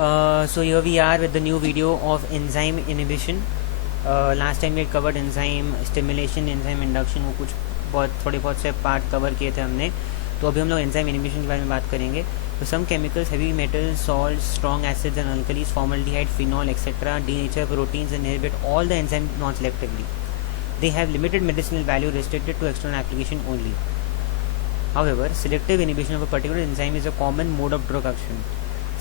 So here we are with the new video of enzyme inhibition. Last time we had covered enzyme stimulation, enzyme induction, वो कुछ थोड़े बहुत से part cover किए थे हमने. तो अभी हम लोग एंजाइम इनिबिशन के बारे में बात करेंगे. तो some chemicals, heavy metals, salt, strong acids and alkalies, formaldehyde, phenol etcetera denature proteins and inhibit all the enzyme non-selectively. They have limited medicinal value restricted to external application only. However, selective inhibition of a particular enzyme is a common mode of drug action.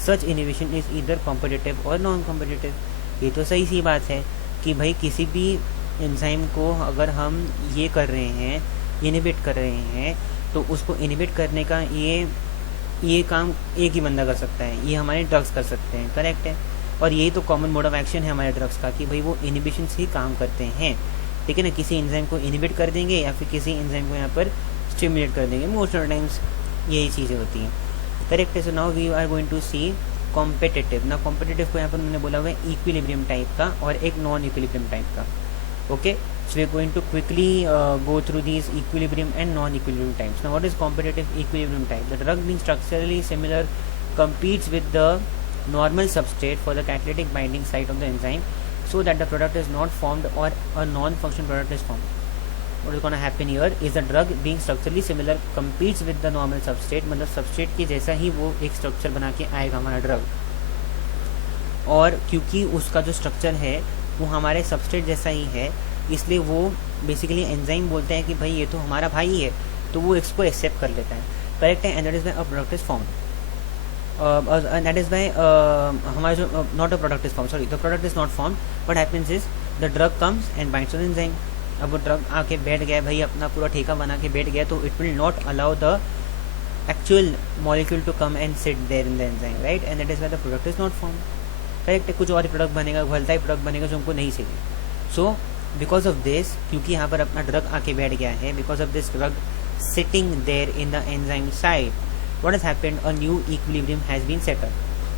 Such inhibition is either competitive or non-competitive. ये तो सही सी बात है कि भाई किसी भी enzyme को अगर हम ये कर रहे हैं, इनिबिट कर रहे हैं, तो उसको इनिबिट करने का ये काम एक ही बंदा कर सकता है. ये हमारे ड्रग्स कर सकते हैं, करेक्ट है. और यही तो कॉमन मोड ऑफ एक्शन है हमारे ड्रग्स का कि भाई वो इनिबिशन से ही काम करते हैं. ठीक है ना. किसी एंजाइम को इनिबिट कर देंगे या फिर किसी एंजाइम को यहाँ पर स्टिमुलेट कर देंगे. मोस्ट ऑफ टाइम्स यही चीज़ें होती हैं, करेक्ट है. So now we are going to see competitive. ना कॉम्पिटिटिव को यहाँ पर मैंने बोला हुआ है इक्विलिब्रियम टाइप का और एक नॉन इक्विलिब्रियम टाइप का. Okay, so we are going to quickly go through these equilibrium and non-equilibrium types. Now what is competitive equilibrium type? The drug being structurally similar competes with the normal substrate for the catalytic binding site of the enzyme so that the product is not formed or a non-functional product is formed. What is going to happen here is the drug being structurally similar competes with the normal substrate. मतलब substrate के जैसा ही वो एक structure बना के आएगा हमारा drug, और क्योंकि उसका जो structure है वो हमारे सबस्ट्रेट जैसा ही है, इसलिए वो बेसिकली एंजाइम बोलते हैं कि भाई ये तो हमारा भाई है, तो वो इसको एक्सेप्ट कर लेता है, करेक्ट है. And that is by a product is form, that is by हमारा जो not a product is form, sorry the product is not form. What happens is the drug comes and binds to the enzyme. अब वो drug आके बैठ गया भाई, अपना पूरा ठेका बना के बैठ गया, तो it will not allow the actual molecule to come and sit there in the enzyme, right. And that is by the product is not form, correct है. कुछ और प्रोडक्ट बनेगा, घुलता ही प्रोडक्ट बनेगा जो हमको नहीं चाहिए. सो बिकॉज ऑफ दिस, क्योंकि यहाँ पर अपना ड्रग आके बैठ गया है, because of this drug sitting there in the enzyme side, what has happened, a new equilibrium has been set up.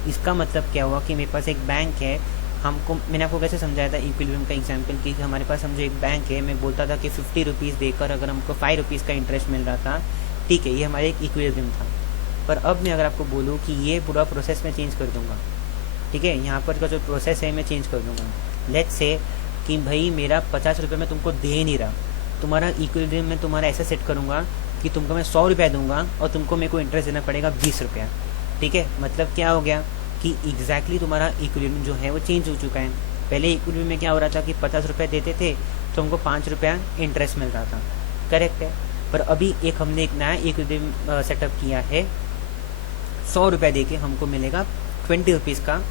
इसका मतलब क्या हुआ कि मेरे पास एक बैंक है. हमको मैंने आपको कैसे समझाया था इक्विलिब्रियम का एग्जाम्पल कि हमारे पास समझो एक बैंक है. मैं बोलता था कि 50 रुपीज़ देकर अगर हमको 5 रुपीज़ का इंटरेस्ट मिल रहा था, ठीक है, ये हमारा एक इक्विलिब्रियम था. पर अब मैं अगर आपको बोलूँ कि ये पूरा प्रोसेस मैं चेंज कर दूँगा, ठीक है, यहाँ पर का जो प्रोसेस है मैं चेंज कर दूँगा. लेट्स से कि भाई मेरा 50 रुपये में तुमको दे नहीं रहा, तुम्हारा इक्विलिब्रियम में तुम्हारा ऐसा सेट करूँगा कि तुमको मैं 100 रुपया दूंगा और तुमको मेरे को इंटरेस्ट देना पड़ेगा 20 रुपया. ठीक है, मतलब क्या हो गया कि एग्जैक्टली तुम्हारा इक्विलिब्रियम जो है वो चेंज हो चुका है. पहले इक्विलिब्रियम में क्या हो रहा था कि 50 रुपये देते थे तो हमको 5 रुपया इंटरेस्ट मिल रहा था, करेक्ट है. पर अभी एक हमने एक नया इक्विलिब्रियम सेटअप किया है, 100 रुपया दे के हमको मिलेगा 20 रुपीज़ का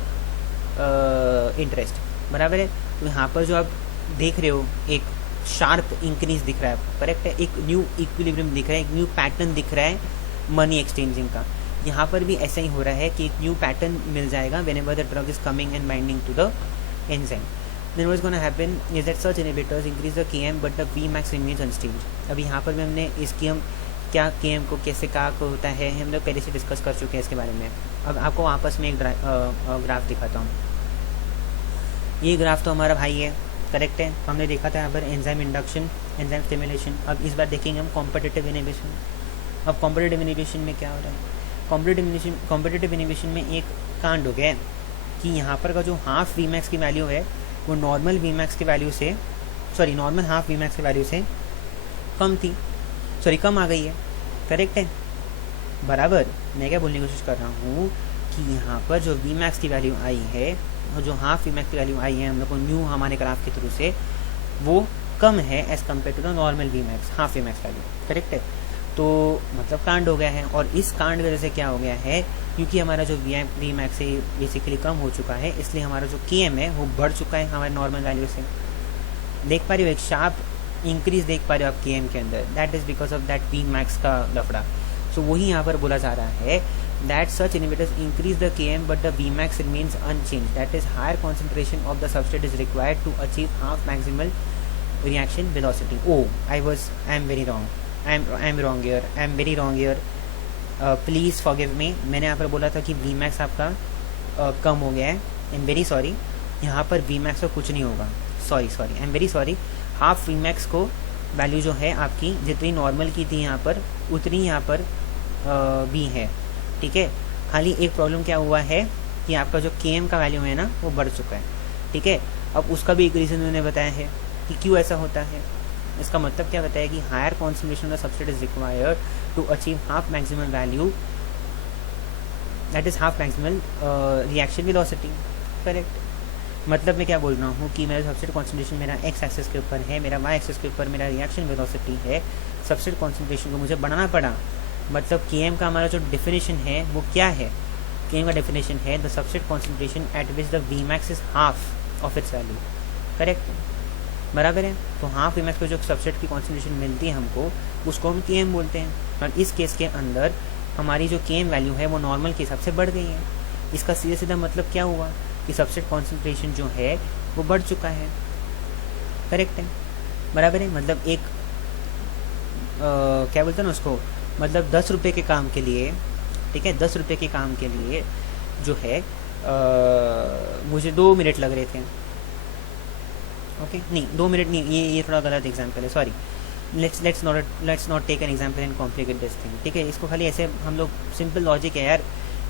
इंटरेस्ट, बराबर है. तो यहाँ पर जो आप देख रहे हो एक शार्प इंक्रीज दिख रहा है, करेक्ट है. एक न्यू इक्विलिब्रियम दिख रहा है, एक न्यू पैटर्न दिख रहा है मनी एक्सचेंजिंग का. यहाँ पर भी ऐसा ही हो रहा है कि एक न्यू पैटर्न मिल जाएगा whenever the drug is coming and binding to the enzyme. Then what is going to happen is that such inhibitors increase the Km but the Vmax remains unchanged. अभी यहाँ पर भी हमने इसकी हम क्या Km को कैसे कहा को होता है हम लोग पहले से डिस्कस कर चुके हैं इसके बारे में. अब आपको वापस में एक ग्राफ दिखाता हूँ. ये ग्राफ तो हमारा भाई है, करेक्ट है. हमने देखा था यहाँ पर एंजाइम इंडक्शन, एंजाइम स्टिमुलेशन. अब इस बार देखेंगे हम कॉम्पिटिटिव इनिबिशन. अब कॉम्पिटिटिव इनिबिशन में क्या हो रहा है, कॉम्पिटिटिव इनिबिशन में एक कांड हो गया है कि यहाँ पर का जो हाफ वी मैक्स की वैल्यू है वो नॉर्मल वी मैक्स की वैल्यू से, sorry normal half V max की वैल्यू से कम थी, सॉरी कम आ गई है, करेक्ट है, बराबर. मैं क्या बोलने की कोशिश कर रहा हूँ कि यहाँ पर जो वी मैक्स की वैल्यू आई है और जो हाफ वी मैक्स की वैल्यू आई है हम लोग को न्यू हमारे ग्राफ के थ्रू से, वो कम है as compare to the normal V max, half V max value, correct है. तो मतलब कांड हो गया है. और इस कांड की वजह से क्या हो गया है, क्योंकि हमारा जो वी मैक्स से बेसिकली कम हो चुका है, इसलिए हमारा जो Km है वो बढ़ चुका है हमारे नॉर्मल वैल्यू से. देख पा रहे हो एक शार्प इंक्रीज देख पा रहे हो आप Km के अंदर. That is because of that V max का लफड़ा. सो वही यहाँ पर बोला जा रहा है that such inhibitors increase the Km but the Vmax remains unchanged. That is, higher concentration of the substrate is required to achieve half maximal reaction velocity. Oh, I am very wrong. I'm wrong here. I'm very wrong here. Please forgive me. मैंने यहाँ पर बोला था कि Vmax आपका कम हो गया है. I'm very sorry. यहाँ पर Vmax का कुछ नहीं होगा. Sorry. I'm very sorry. Half Vmax को वैल्यू जो है आपकी जितनी नॉर्मल की थी यहाँ पर उतनी यहाँ पर भी है, ठीक है. खाली एक प्रॉब्लम क्या हुआ है कि आपका जो Km का वैल्यू है ना वो बढ़ चुका है, ठीक है। अब उसका भी एक रीज़न उन्होंने बताया है कि क्यों ऐसा होता है। इसका मतलब क्या बताया कि higher concentration of substrate is required to achieve half maximum value, that is half maximal reaction velocity, correct. मतलब मैं क्या बोल रहा हूँ कि मेरा सबस्ट्रेट कॉन्सेंट्रेशन मेरा एक्स एक्सिस के ऊपर है, मेरा वाई एक्सिस के ऊपर मेरा रिएक्शन वेलोसिटी है, सबस्ट्रेट कॉन्सेंट्रेशन को मुझे बढ़ाना पड़ा। मतलब Km का हमारा जो डेफिनेशन है वो क्या है, Km का डेफिनेशन है the substrate concentration eight which the Vmax is half of its value, correct, बराबर है। तो हाफ Vmax पे जो सबस्ट्रेट की कॉन्सेंट्रेशन मिलती है हमको उसको हम Km बोलते हैं। और इस केस के अंदर हमारी जो Km वैल्यू है वो नॉर्मल के हिसाब से बढ़ गई है। इसका सीधा सीधा मतलब क्या हुआ कि सबस्ट्रेट कॉन्सेंट्रेशन जो है वो बढ़ चुका है, करेक्ट है, बराबर है। मतलब एक क्या बोलते हैं ना उसको, मतलब 10 रुपये के काम के लिए, ठीक है, 10 रुपये के काम के लिए जो है मुझे 2 मिनट लग रहे थे, ओके नहीं 2 मिनट नहीं, ये थोड़ा गलत एग्जांपल है, sorry. Let's not take an example and complicate this thing, ठीक है। इसको खाली ऐसे हम लोग सिंपल लॉजिक है यार,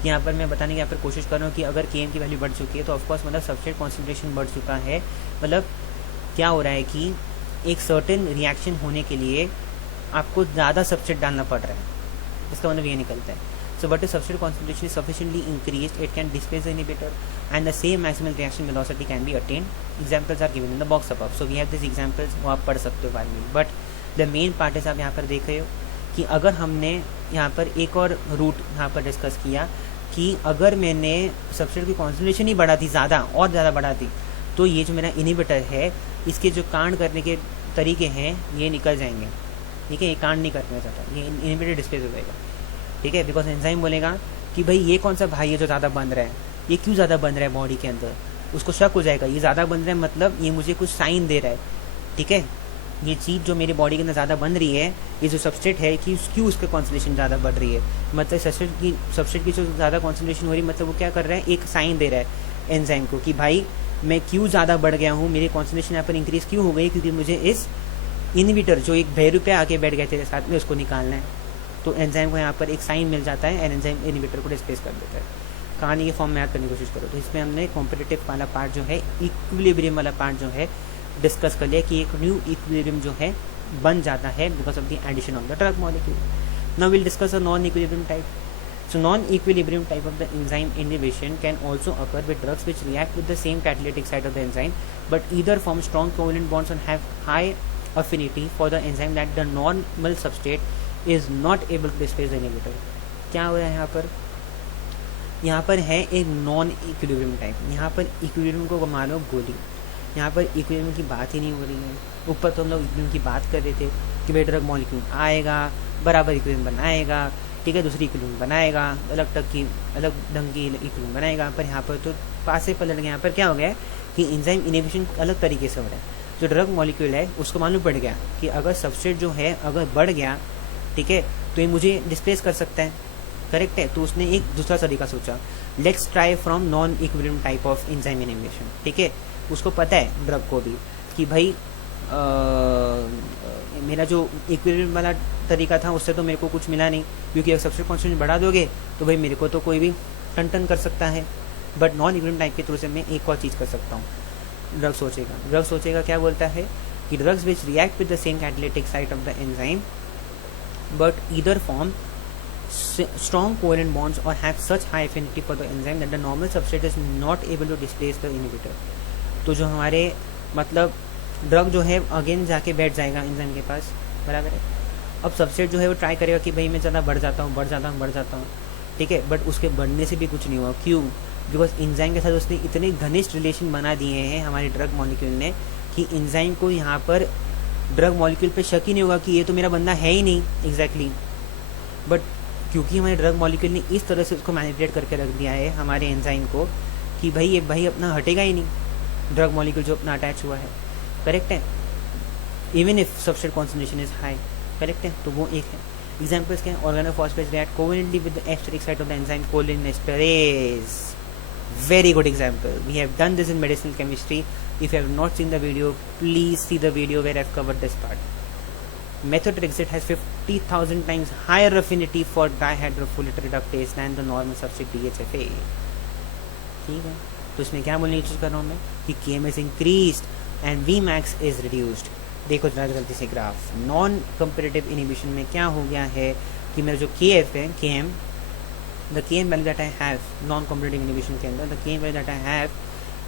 यहाँ पर मैं बताने की यहाँ पर कोशिश कर रहा हूँ कि अगर Km की वैल्यू बढ़ चुकी है तो ऑफकोर्स मतलब सबस्ट्रेट कॉन्सेंट्रेशन बढ़ चुका है। मतलब क्या हो रहा है कि एक सर्टेन रिएक्शन होने के लिए आपको ज़्यादा सबस्ट्रेट डालना पड़ रहा है, इसका मतलब ये निकलता है। So but if substrate concentration is sufficiently increased, it can displace the inhibitor and the same maximal reaction velocity can be attained. Examples are given in the box above. So we have these examples, वो आप पढ़ सकते हो बाद में। But the main part is आप यहाँ पर देख रहे हो कि अगर हमने यहाँ पर एक और रूट यहाँ पर डिस्कस किया कि अगर मैंने सबस्ट्रेट की कॉन्सेंट्रेशन ही बढ़ा दी, ज़्यादा और ज़्यादा बढ़ा दी, तो ये जो मेरा इनहिबिटर है इसके जो कांड करने के तरीके हैं ये निकल जाएंगे, ठीक है। ये कांड नहीं करना चाहता, ये इनहिबिटर डिस्प्लेस हो जाएगा, ठीक है। बिकॉज एंजाइम बोलेगा कि भाई ये कौन सा भाई है जो ज़्यादा बन रहा है, ये क्यों ज़्यादा बन रहा है बॉडी के अंदर, उसको शक हो जाएगा ये ज़्यादा बन रहा है मतलब ये मुझे कुछ साइन दे रहा है, ठीक है। ये चीज़ जो मेरी बॉडी के अंदर ज़्यादा बन रही है, ये जो सबस्ट्रेट है कि क्यों उसका कॉन्सेंट्रेशन ज़्यादा बढ़ रही है, मतलब सबस्ट्रेट की जो ज़्यादा कॉन्सेंट्रेशन हो रही है, मतलब वो क्या कर रहा है, एक साइन दे रहा है एंजाइम को कि भाई मैं क्यों ज़्यादा बढ़ गया हूँ, मेरी कॉन्सेंट्रेशन यहाँ पर इंक्रीज़ क्यों हो गई, क्योंकि मुझे इस इनहिबिटर जो एक भैरू पे आके बैठ गए थे साथ में उसको निकालना है। तो एंजाइम को यहाँ पर एक साइन मिल जाता है एंड एंजाइम इनहिबिटर को डिस्प्लेस कर देता है। कहानी के फॉर्म में याद करने की कोशिश करो। तो इसमें हमने कॉम्पिटिटिव वाला पार्ट जो है, इक्विलिब्रियम वाला पार्ट जो है डिस्कस कर लिया कि एक न्यू इक्विलिब्रियम जो है बन जाता है because of the addition of the drug molecule. Now will discuss a non equilibrium type. So non-equilibrium type of the enzyme inhibition can also occur with drugs which react with the same catalytic site of the enzyme, but either form strong covalent bonds and have high affinity for the enzyme that the normal substrate is not able to displace the inhibitor. क्या हो रहा है यहाँ पर? यहाँ पर है एक नॉन इक्विलिब्रियम टाइप। यहाँ पर इक्विलिब्रियम को मान लो गोली, यहाँ पर इक्विलिब्रियम की बात ही नहीं हो रही है। ऊपर तो हम लोग इक्विलिब्रियम की बात कर रहे थे कि भाई ड्रग मॉलिक्यूल आएगा, बराबर इक्विलिब्रियम बनाएगा, ठीक है, दूसरी इक्विलिब्रियम बनाएगा, अलग ढंग की इक्विलिब्रियम बनाएगा। पर यहाँ पर तो पास से पलट गया। यहाँ पर क्या हो गया है कि एंजाइम इनहिबिशन अलग तरीके से हो रहा है। जो ड्रग मॉलिक्यूल है उसको मालूम पड़ गया कि अगर सबस्ट्रेट जो है अगर बढ़ गया, ठीक है, तो ये मुझे डिस्प्लेस कर सकता है, करेक्ट है। तो उसने एक दूसरा तरीका सोचा, let's try from non equilibrium type of enzyme inhibition, ठीक है। उसको पता है ड्रग को भी कि भाई मेरा जो इक्विलिब्रियम वाला तरीका था उससे तो मेरे को कुछ मिला नहीं, क्योंकि अगर सबस्ट्रेट कॉन्सेंट्रेशन बढ़ा दोगे तो भाई मेरे को तो कोई भी टन कर सकता है। बट नॉन इक्विलिब्रियम टाइप के थ्रू से मैं एक और चीज़ कर सकता हूँ। ड्रग सोचेगा क्या बोलता है कि drugs which react with the same catalytic site of the enzyme but either form strong covalent bonds or have such high affinity for the enzyme that the normal substrate is not able to displace the inhibitor. तो जो हमारे मतलब drug जो है again जाके बैठ जाएगा enzyme के पास, बराबर है। अब सबस्ट्रेट जो है वो ट्राई करेगा कि भाई मैं ज़्यादा बढ़ जाता हूँ, ठीक है, बट उसके बढ़ने से भी कुछ नहीं हुआ। क्यों? बिकॉज एंजाइम के साथ उसने इतने घनिष्ठ रिलेशन बना दिए हैं हमारे ड्रग मॉलिक्यूल ने कि एंजाइम को यहाँ पर ड्रग मॉलिक्यूल पे शक ही नहीं होगा कि ये तो मेरा बंदा है ही नहीं एग्जैक्टली। बट क्योंकि हमारे ड्रग मॉलिक्यूल ने इस तरह से उसको मैनिपुलेट करके रख दिया है हमारे एंजाइम को कि भाई ये भाई अपना हटेगा ही नहीं, ड्रग मॉलिक्यूल जो अपना अटैच हुआ है, करेक्ट है, even if substrate concentration is high, correct है। तो वो एक है। एग्जाम्पल्स क्या है? Organophosphates react covalently with the esteratic site of the enzyme cholinesterase. Very good example. We have done this in medicinal chemistry. If you have not seen the video, please see the video where I have covered this part. Methotrexate has 50,000 times higher affinity for dihydrofolate reductase than the normal substrate DHFA. ठीक है, तो इसमें क्या बोलने की कोशिश कर रहा हूँ मैं कि K M is increased and V max is reduced. देखो जरा जल्दी से ग्राफ, नॉन कंपेरेटिव इनिबिशन में क्या हो गया है कि मेरा जो के एफ है, K M, the K M value that I have non comparative inhibition के अंदर, the K M value that I have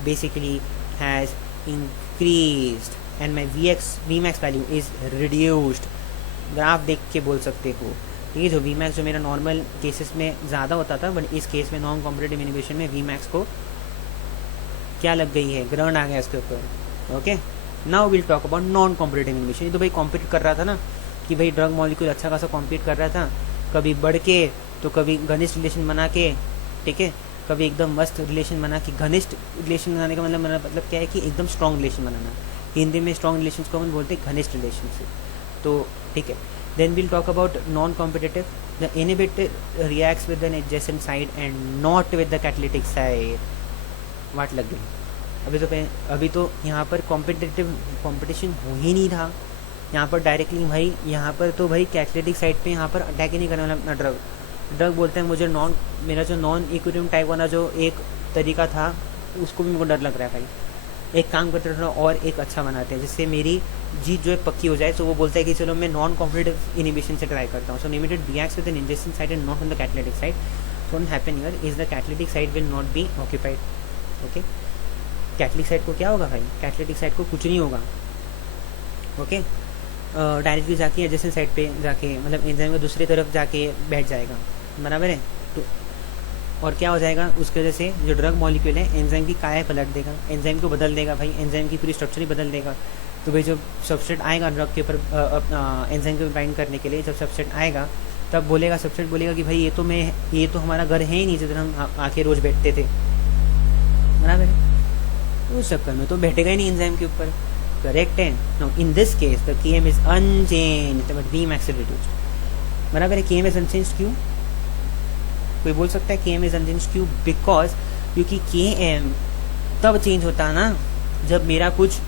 basically has increased and my V max value is reduced. Graph देख के बोल सकते हो। ये जो वी मैक्स जो मेरा नॉर्मल केसेस में ज़्यादा होता था, बट इस केस में नॉन कॉम्पिटेटिव इनिबिशन में वी मैक्स को क्या लग गई है, ग्रहण आ गया इसके ऊपर। Okay, now will talk about non competitive inhibition. ये तो भाई कॉम्पीट कर रहा था ना कि भाई ड्रग मॉलिक्यूल अच्छा खासा कॉम्पीट कर रहा था, कभी बढ़ के तो कभी घनिष्ठ रिलेशन बना के, ठीक है, कभी एकदम मस्त रिलेशन बना के। घनिष्ठ रिलेशन बनाने का मतलब क्या है कि एकदम स्ट्रॉन्ग रिलेशन बनाना। हिंदी में स्ट्रॉन्ग रिलेशन को हम बोलते हैं घनिष्ठ रिलेशनशिप, तो ठीक है। Then we'll talk about non-competitive. The inhibitor reacts with an adjacent side and not with the catalytic side. वाट लग गई। अभी तो यहाँ पर कंपटीशन हो ही नहीं था। यहाँ पर डायरेक्टली भाई, यहाँ पर तो भाई कैटलिटिक साइड पे यहाँ पर अटैक ही नहीं करने वाला अपना ड्रग बोलते हैं मुझे मेरा जो नॉन इक्विलिब्रियम टाइप वाला जो एक तरीका था उसको भी मेरे को डर लग रहा है भाई। एक काम करते हैं और एक अच्छा बनाते हैं जिससे मेरी जीत जो है पक्की हो जाए। तो वो बोलता है कि चलो मैं नॉन कॉम्पिटेटिव इनिबिशन से ट्राई करता हूँ। So limited reacts with an adjacent side and not on the catalytic side. So what happen here is the catalytic side will not be occupied. Okay, catalytic side को क्या होगा भाई, catalytic side को कुछ नहीं होगा। ओके, डायरेक्टली जाके adjacent side पे जाके मतलब एंजाइम के दूसरी तरफ जाके बैठ जाएगा, बराबर है। तो और क्या हो जाएगा, उसकी वजह से जो ड्रग मॉलिक्यूल है एंजाइम की काया पलट देगा, एंजाइम को बदल देगा भाई, एंजाइम की पूरी स्ट्रक्चर ही बदल देगा। तो भाई जब सबस्ट्रेट आएगा ड्रग के ऊपर एंजाइम को बाइंड करने के लिए, जब सबस्ट्रेट आएगा तब बोलेगा, सबस्ट्रेट बोलेगा कि भाई ये तो हमारा घर है ही नहीं जिधर हम आके रोज बैठते थे, बराबर है। उस चक्कर में तो बैठेगा ही नहीं एंजाइम के ऊपर, करेक्ट है। No, in this case the KM is unchanged but V max is reduced, बराबर है। केएम इज अनचेंज्ड क्यों, कोई बोल सकता है केएम इज अनचेंज्ड क्यों? बिकॉज क्योंकि केएम तब चेंज होता है ना जब मेरा कुछ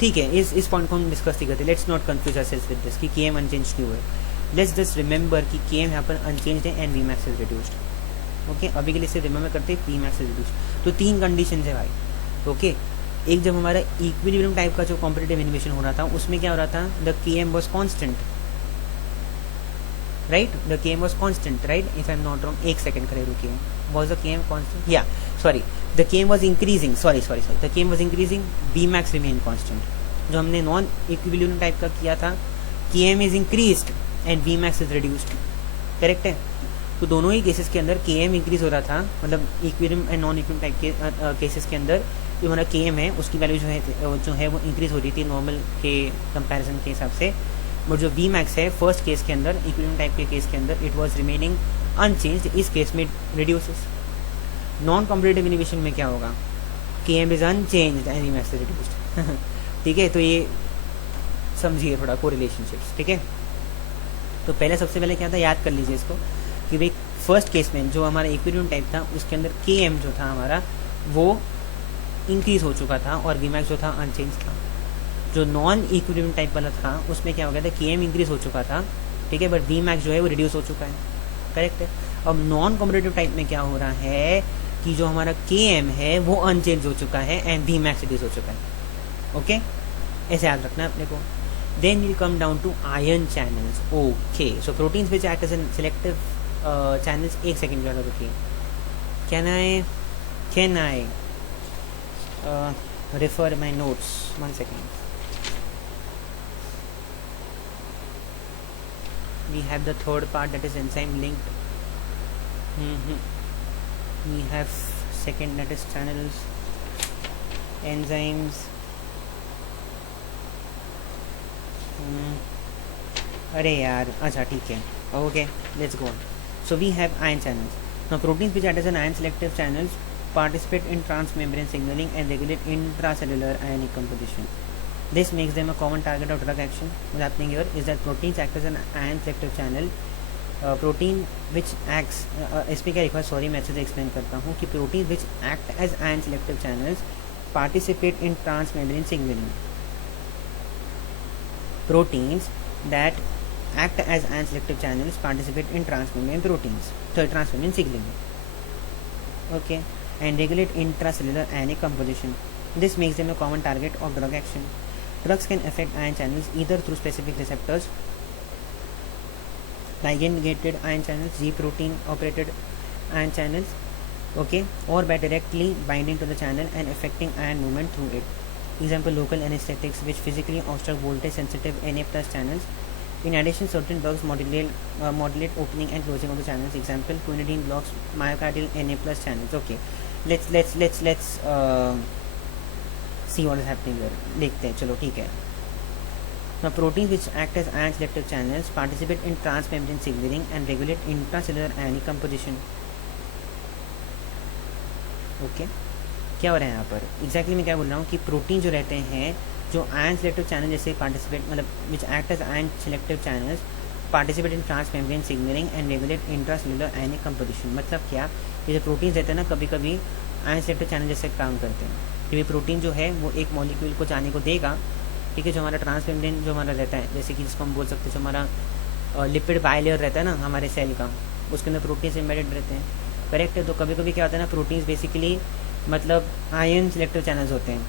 ठीक है, इस पॉइंट को हम डिस्कस नहीं करते। Let's not confuse ourselves with this कि केएम अनचेंज्ड क्यों है। लेट्स जस्ट रिमेंबर कि केएम यहाँ पर अनचेंज्ड है and V max is reduced. Okay, अभी के लिए सिर्फ रिमेंबर करते हैं वी मैक्स इज रिड्यूस्ड। तो तीन कंडीशन है भाई। ओके, एक जब हमारा इक्विलिब्रियम टाइप का जो कॉम्पिटिटिव इनिबिशन हो रहा था उसमें क्या हो रहा था, the KM was constant, right, the KM was constant, right, if I am not wrong. एक सेकंड करे रुकिए, वाज द केएम कांस्टेंट, या sorry, the KM was increasing, sorry the KM was increasing, V max remain constant. जो हमने non equilibrium type का किया था, KM is increased and V max is reduced, correct है। तो दोनों ही केसेस के अंदर केएम इंक्रीज हो रहा था, मतलब equilibrium and non equilibrium type के केसेस के अंदर जो हमारा केएम है उसकी वैल्यू जो है वो इंक्रीज हो रही थी नॉर्मल के कंपैरिजन के हिसाब से। बट जो वी मैक्स है फर्स्ट केस के अंदर, इक्विलिब्रियम टाइप के केस के अंदर, इट वाज रिमेनिंग अनचेंज्ड, इस केस में रिड्यूसेस। नॉन कॉम्पिटिटिव इनिबिशन में क्या होगा, KM is unchanged and V max is reduced. ठीक है, तो ये समझिए थोड़ा को रिलेशनशिप्स, ठीक है। तो पहले सबसे पहले क्या था, याद कर लीजिए इसको कि भाई फर्स्ट केस में जो हमारा इक्विलिब्रियम टाइप था उसके अंदर केएम जो था हमारा वो इंक्रीज हो चुका था और वी मैक्स जो था अनचेंज था। जो नॉन इक्विलिब्रियम टाइप वाला था उसमें क्या हो गया था, केएम इंक्रीज हो चुका था, ठीक है, बट वी मैक्स जो है वो रिड्यूस हो चुका है, करेक्ट है। अब नॉन कॉम्पिटिटिव टाइप में क्या हो रहा है कि जो हमारा केएम है वो अनचेंज हो चुका है एंड वी मैक्स रिड्यूस हो चुका है। ओके, ऐसे याद रखना है अपने को। Then will come down to ion channels. Okay, so proteins which act as an selective channels. एक सेकेंड ज़्यादा रुकिए, can I refer my notes, 1 second. We have the third part, that is enzyme linked. We have second, that is channels, enzymes. अरे यार, अच्छा ठीक है, okay, let's go on. So we have ion channels. Now proteins which act as an ion selective channels participate in transmembrane signaling and regulate intracellular ionic composition. This makes them a common target of drug action. What's happening here is that proteins act as an ion selective channel. Protein which acts इसमें क्या लिखा है, sorry मैं अच्छे से explain करता हूँ कि proteins which act as ion selective channels participate in transmembrane signaling. Proteins that act as selective channels, participate in transmembrane proteins, so transmembrane signaling, okay, and regulate intracellular ionic composition. This makes them a common target of drug action. Drugs can affect ion channels either through specific receptors, ligand-gated ion channels, G-protein operated ion channels, okay, or by directly binding to the channel and affecting ion movement through it. Example, local anesthetics which physically obstruct voltage sensitive Na plus channels. In addition, certain drugs modulate opening and closing of the channels. Example, quinidine blocks myocardial Na plus channels. Okay, let's see what is happening here. देखते हैं, चलो ठीक है. Now, proteins which act as ion selective channels participate in transmembrane signaling and regulate intracellular ionic composition. Okay, क्या हो रहा है यहाँ पर एग्जैक्टली मैं क्या बोल रहा हूँ कि प्रोटीन जो रहते हैं जो आयन सेलेक्टिव चैनल जैसे पार्टिसिपेट मतलब which act as ion selective channels participate in transmembrane signalling and regulate intracellular ionic composition. मतलब क्या, ये जो प्रोटीन्स रहते हैं ना कभी कभी आयन सेलेक्टिव चैनल जैसे काम करते हैं. क्योंकि प्रोटीन जो है वो एक मॉलिक्यूल को जाने को देगा, ठीक है, जो हमारा ट्रांसमेम्ब्रेन जो हमारा रहता है, जैसे कि जिसको हम बोल सकते हैं जो हमारा लिपिड बाइलेयर रहता है ना हमारे सेल का, उसके अंदर प्रोटीन्स एम्बेडेड रहते हैं, करेक्ट है. तो कभी कभी क्या होता है ना, प्रोटीन्स बेसिकली मतलब आयन सेलेक्टिव चैनल्स होते हैं.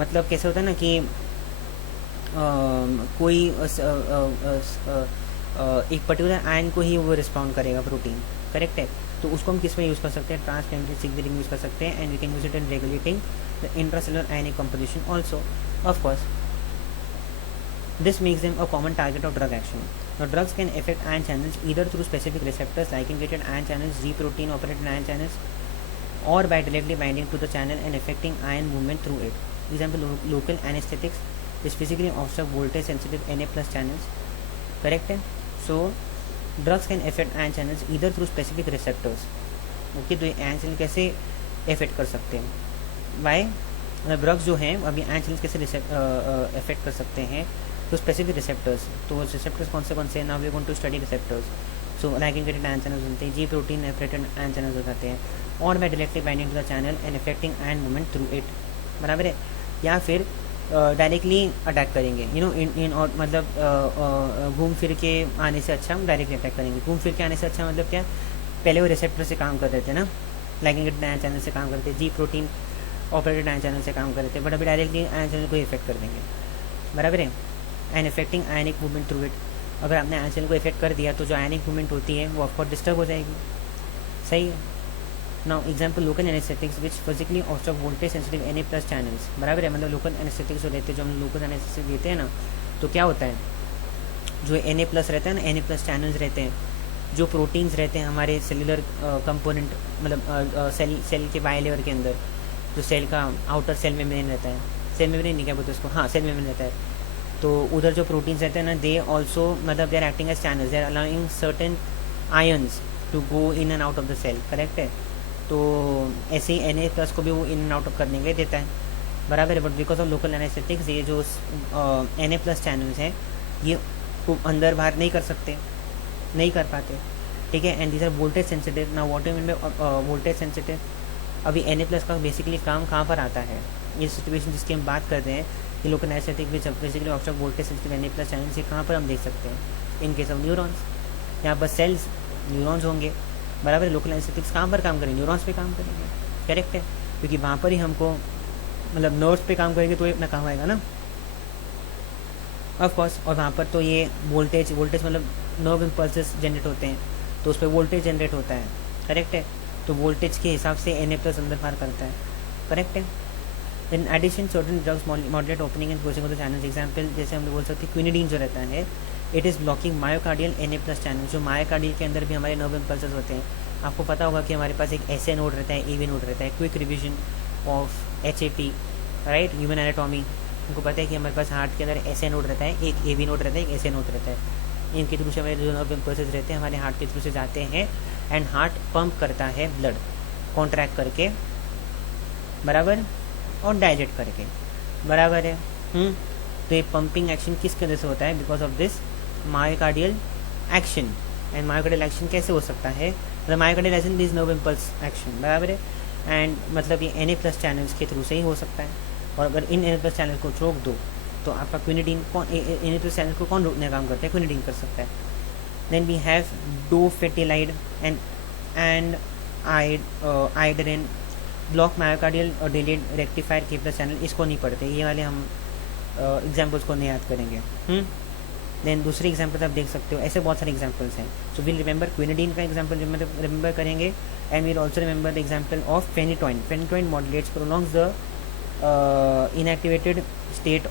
मतलब कैसे होता है ना कि कोई एक पर्टिकुलर आयन को ही वो रिस्पॉन्ड करेगा प्रोटीन, करेक्ट है. तो उसको हम किस में यूज़ कर सकते हैं, ट्रांसमेम्ब्रेन सिग्नलिंग यूज़ कर सकते हैं, and we can use it in regulating the intracellular ionic composition also. Of course this makes them a common target of drug action. Now, drugs can affect ion channels either through specific receptors, ligand-gated ion channels, G-protein operated ion channels, or by directly binding to the channel and affecting ion movement through it. Example, local anesthetics which physically obstruct voltage sensitive Na plus channels, correct है. So drugs can affect ion channels either through specific receptors. Okay, तो ये ion channel कैसे affect कर सकते हैं, why drugs जो हैं अभी आयन चैनल्स कैसे अफेक्ट कर सकते हैं, तो स्पेसिफिक रिसेप्टर्स. तो रिसेप्टर्स कौन से हैं, now we going to study receptors. So ligand-gated ion channels होते हैं, G protein operated ion channels हो जाते हैं, और by directly binding to the channel and affecting ion movement through it, बराबर है. या फिर डायरेक्टली अटैक करेंगे, यू नो इन और मतलब घूम फिर के आने से अच्छा हम डायरेक्टली अटैक करेंगे. घूम फिर के आने से अच्छा मतलब क्या, पहले वो रिसेप्टर से काम कर रहे थे ना, ligand-gated आयन चैनल से काम करते, जी प्रोटीन ऑपरेटेड आयन चैनल से काम कर रहे थे, बट अभी डायरेक्टली आयन चैनल को इफेक्ट कर देंगे, बराबर है. And affecting ionic movement through it, अगर आपने आयन चैनल को इफेक्ट कर दिया तो जो आयनिक मूवमेंट होती है वो ऑफकोर्स डिस्टर्ब हो जाएगी, सही है. Now example, local anaesthetics which physically obstruct voltage sensitive Na plus channels, बराबर है. मतलब लोकल एनेस्थेटिक्स जो रहते हैं, जो हम लोकल एनेस्थेटिक्स देते हैं ना, तो क्या होता है, जो Na प्लस रहता है ना, Na प्लस चैनल्स रहते हैं, जो प्रोटीन्स रहते हैं हमारे सेलुलर कंपोनेंट मतलब सेल के बाइलेयर के अंदर, जो सेल का आउटर सेल मेम्ब्रेन रहता है, सेल मेम्ब्रेन नहीं क्या बोलते उसको, हाँ सेल मेम्ब्रेन रहता है. तो उधर जो प्रोटीन्स रहते हैं ना, दे ऑल्सो मतलब they are acting as channels, they are allowing certain ions to go in and out of the cell, correct है. तो ऐसे ही Na प्लस को भी वो इन एंड आउट ऑफ करने के देता है, बराबर है. But because of local anaesthetics ये जो Na प्लस चैनल्स हैं ये अंदर बाहर नहीं कर सकते, नहीं कर पाते, ठीक है. And these are voltage sensitive. ना what you mean by voltage sensitive, अभी Na प्लस का बेसिकली काम कहाँ पर आता है, ये सिचुएशन जिसकी हम बात कर रहे हैं कि local anaesthetic which basically obstruct voltage sensitive Na plus channel से कहाँ पर हम देख सकते हैं, इन केस ऑफ न्यूरॉन्स. यहाँ पर सेल्स न्यूरॉन्स होंगे, बराबर. लोकल एनेस्थेटिक्स कहाँ पर काम करेंगे, न्यूरॉन्स पे काम करेंगे, करेक्ट है. क्योंकि वहाँ पर ही हमको मतलब नर्व्स पे काम करेंगे तो ये अपना काम आएगा ना, ऑफ कोर्स. और वहाँ पर तो ये वोल्टेज मतलब नर्व इम्पल्सेस जनरेट होते हैं, तो उस पर वोल्टेज जनरेट होता है, करेक्ट है. तो वोल्टेज के हिसाब से Na प्लस अंदर पार करता है, करेक्ट है. In addition certain drugs moderate opening and closing of the channels. Example जैसे हम बोल सकते हैं क्विनिडीन जो रहता है, it is blocking myocardial Na plus channel. जो मायोकार्डियल के अंदर भी हमारे नर्व इम्पल्सेस होते हैं. आपको पता होगा कि हमारे पास एक SA नोड रहता है, AV नोड रहता है. Quick revision of HAT, right, human anatomy. उनको पता है कि हमारे पास हार्ट के अंदर SA नोड रहता है, एक AV नोड रहता है, एक SA नोड रहता है. इनके थ्रू से हमारे जो नर्व इम्पल्सेस रहते हैं हमारे हार्ट के थ्रू से जाते हैं, एंड हार्ट पंप करता है ब्लड कॉन्ट्रैक्ट करके, बराबर, और डायलेट करके, बराबर है. तो ये पंपिंग एक्शन किसके वजह से होता है, because of this myocardial action. And myocardial action कैसे हो सकता है, मतलब myocardial action this nerve impulse action, बराबर है. एंड मतलब ये Na प्लस चैनल्स के थ्रू से ही हो सकता है. और अगर इन Na प्लस चैनल को रोक दो तो आपका क्विनिडीन कौन इनिबिटरी चैनल को कौन रोकने का काम करता है? क्विनिडीन कर सकता है. Then we have dofetilide and आइडरिन ब्लॉक मायोकार्डियल और delayed rectifier keep the channel. इसको नहीं पढ़ते, ये वाले हम एग्जाम्पल्स को नहीं याद करेंगे. देन दूसरी एग्जाम्पल आप देख सकते हो, ऐसे बहुत सारे एग्जाम्पल्स हैं. सो विल रिमेंबर क्विनिडीन का एग्जाम्पल रिमेंबर करेंगे and will also remember the example of phenytoin. Phenytoin modulates prolongs the inactivated state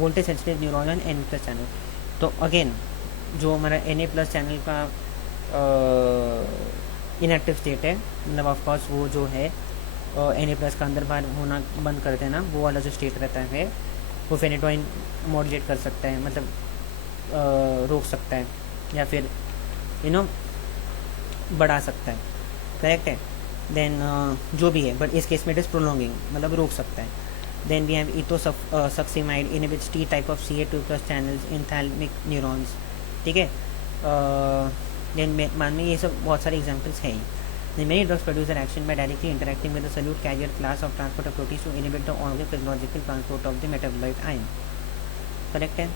voltage sensitive neuron and N plus channel. तो अगेन जो हमारा Na प्लस चैनल का inactive state है, मतलब of course वो जो है Na प्लस का अंदर बाहर होना बंद कर देना, वो वाला जो स्टेट रहता है वो फेनिटोइन मॉड्यूलेट कर सकता है, मतलब रोक सकता है या फिर बढ़ा सकता है. करेक्ट है. देन जो भी है, बट इस केस में इट इज़ प्रोलॉन्गिंग, मतलब रोक सकता है. Then we have ethosuximide inhibits T type of Ca2 plus channels in thalamic neurons. ठीक है. देन मान में ये सब बहुत सारे एग्जाम्पल्स हैं. Many drugs produce their action by directly interacting with the solute carrier class of transporter proteins to inhibit the ongoing physiological transport of the metabolite ion. Correct है?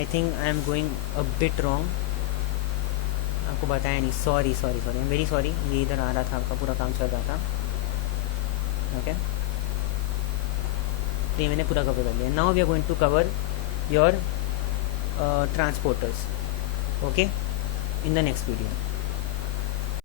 I think I am going a bit wrong. आपको बताया नहीं. Sorry I am very sorry. ये इधर आ रहा था, आपका पूरा काम चल रहा था. ओके, तो ये मैंने पूरा कवर कर लिया. Now we are going to cover your transporters, okay, in the next video.